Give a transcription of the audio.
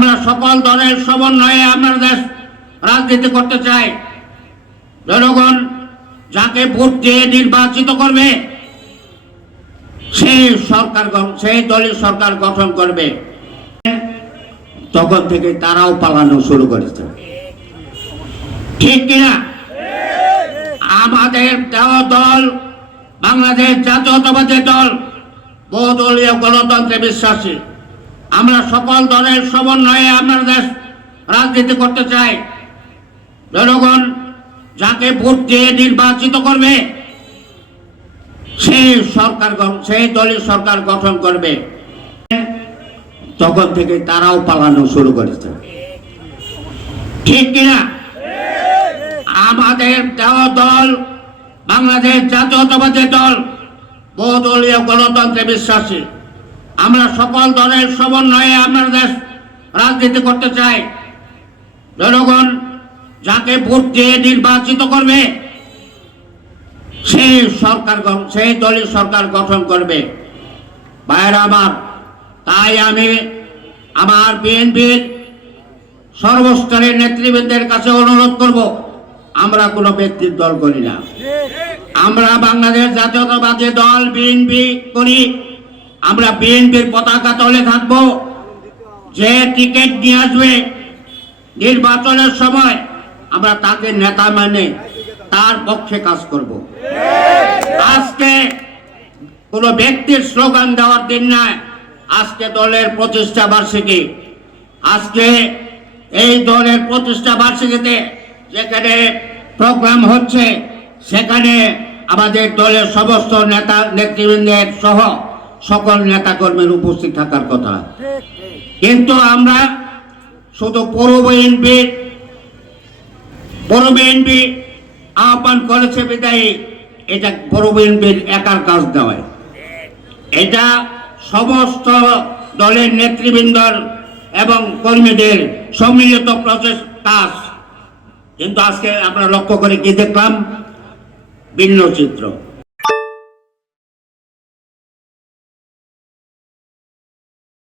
আমরা সকল দলের সমন্বয়ে আমরা দেশ রাজনীতি করতে চাই। জনগণ যাকে ভোট দিয়ে নির্বাচিত করবে, সেই সরকার সেই দলের সরকার গঠন করবে। তখন থেকে তারাও পালানো শুরু করেছে। ঠিক কিনা? আমাদের দেওয়া দল বাংলাদেশ জাতীয়তাবাদী দল, বহুদলীয় গণতন্ত্রে বিশ্বাসী। আমরা সকল দলের সমন্বয়ে আমরা দেশ রাজনীতি করতে চাই। জনগণ যাকে ভোট দিয়ে নির্বাচিত করবে, সেই সরকার সেই দলের সরকার গঠন করবে। তখন থেকে তারাও পালানো শুরু করেছে। ঠিক কিনা? আমাদের দেওয়া দল বাংলাদেশ জাতীয়তাবাদী দল, বহুদলীয় গণতন্ত্রে বিশ্বাসী। আমরা সকল দলের সমন্বয়ে আমরা দেশ রাজনীতি করতে চাই। জনগণ যাকে ভোট দিয়ে নির্বাচিত করবে, সেই সরকার সেই দলের সরকার গঠন করবে। ভাইয়েরা আমার, তাই আমি আমার বিএনপির সর্বস্তরের নেতৃবৃন্দের কাছে অনুরোধ করব, আমরা কোনো ব্যক্তির দল করি না। আমরা বাংলাদেশ জাতীয়তাবাদী দল, বিএনপি করি। আমরা বিএনপির পতাকা তলে থাকব। যে টিকিট নিয়ে আসবে নির্বাচনের সময়, আমরা তাকে নেতা মানে তার পক্ষে কাজ করব। আজকে কোন ব্যক্তির স্লোগান দেওয়ার দিন নয় আজকে দলের প্রতিষ্ঠা বার্ষিকী। আজকে এই দলের প্রতিষ্ঠা বার্ষিকীতে যেখানে প্রোগ্রাম হচ্ছে, সেখানে আমাদের দলের সমস্ত নেতা, নেতৃবৃন্দের সহ সকল নেতাকর্মীর উপস্থিত থাকার কথা। কিন্তু আমরা শুধু পৌর বিএনপির পৌর বিএনপি আহ্বান করেছে বিদায়ী, এটা পৌর বিএনপির একার কাজ নয়। এটা সমস্ত দলের নেতৃবৃন্দর এবং কর্মীদের সম্মিলিত প্রচেষ কাজ। কিন্তু আজকে আমরা লক্ষ্য করে কি দেখলাম? ভিন্ন চিত্র।